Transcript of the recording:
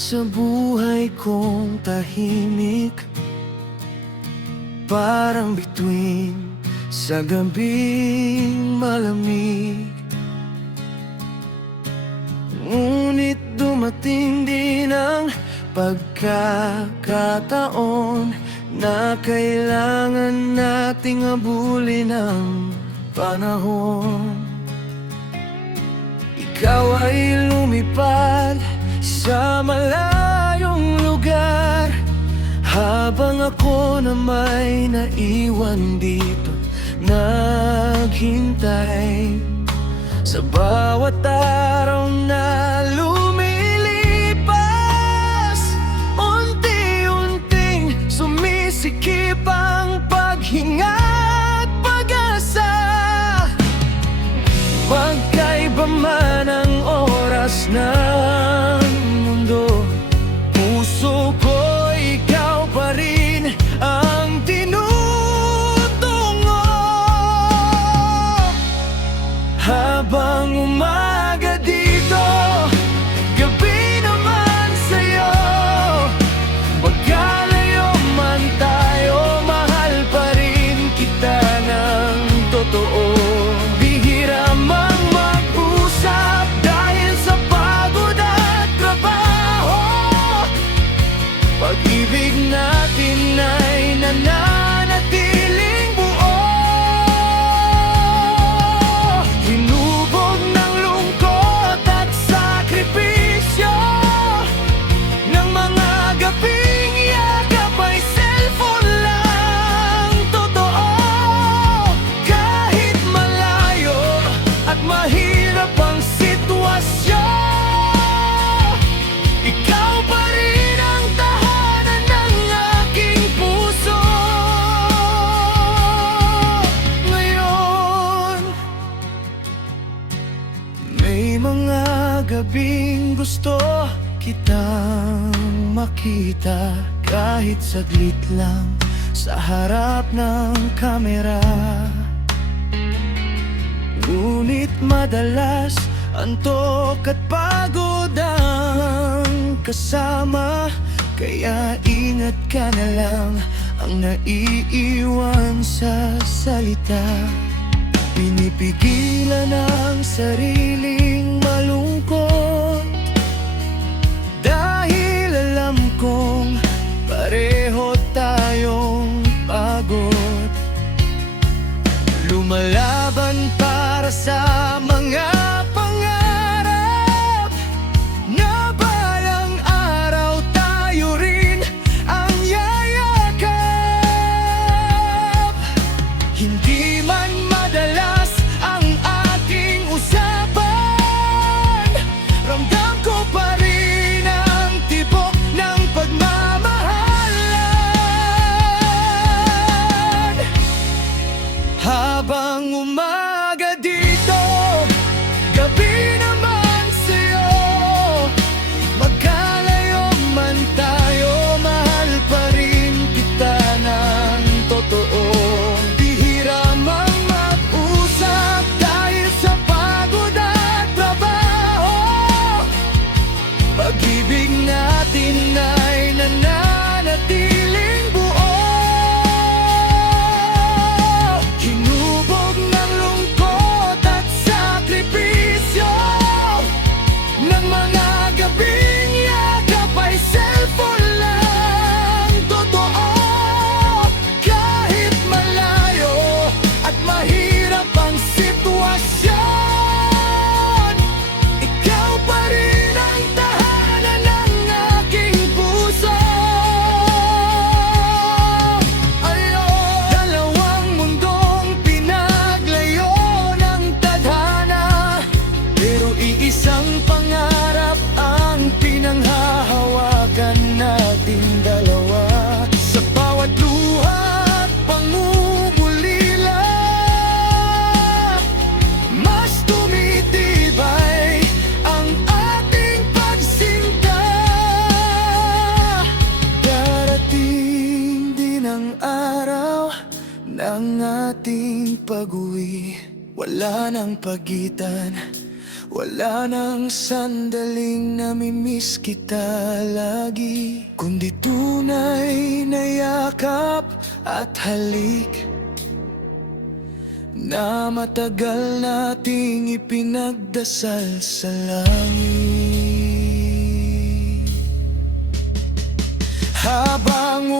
sa buhay kong tahimik, parang bituin sa gabing malamig. Ngunit dumating din ang pagkakataon na kailangan nating habulin ang panahon. Ikaw ay lumipad sa malayong lugar, habang ako na may naiwan dito naghintay. Sa bawat araw na lumilipas, unti-unting sumisikip ang paghinga at pag-asa. Magkaiba man ang oras ng mundo, puso ko ikaw pa rin ang tinutungo. Habang umaga dito, gabi naman sa'yo, magkalayo man tayo, mahal pa rin kita ng totoo. Bihira mang mag-usap dahil sa pagod at trabaho, pag-ibig natin ay nananatiling buo. Hinubog ng lungkot at sakripisyo ng mga gabing yakap ay cellphone lang totoo. Kahit malayo at mahirap ang sitwasyon, ikaw pa rin ang tahanan ng aking puso. Ngayon, may mga gabing gusto kitang makita, kahit saglit lang sa harap ng kamera. Ngunit madalas antok at pagod ang kasama, kaya ingat ka na lang ang naiiwan sa salita. Pinipigilan ang sariling malungkot, dahil alam kong pareho tayong pagod. Lumalaban para sa mga pangarap, na balang araw tayo rin ang yayakap. Hindi man madalas ang ating usapan, ramdam ko pa rin ang tibok ng pagmamahalan. Habang umaga dito, gabi naman sa'yo, magkalayo man tayo, mahal pa rin kita ng totoo. Bihira mang mag-usap dahil sa pagod at trabaho, pag-ibig natin ay nananatiling buo. Hinubog ng lungkot at sakripisyo ng mga gabing yakap ay cellphone lang totoo. Kahit malayo at mahirap ang sitwasyon, ikaw pa rin ang tahanan ng aking puso. Dalawang mundong pinaglayo ng tadhana, pero iisang pangarap ang pinanghahawakan natin dalawa. Sa bawat luha at pangungulila, mas tumitibay ang ating pagsinta. Darating din ang araw ng ating pag-uwi, wala nang pagitan, Wala nang sandaling namimiss kita lagi, kundi tunay na yakap at halik na matagal nating ipinagdasal sa langit. Habang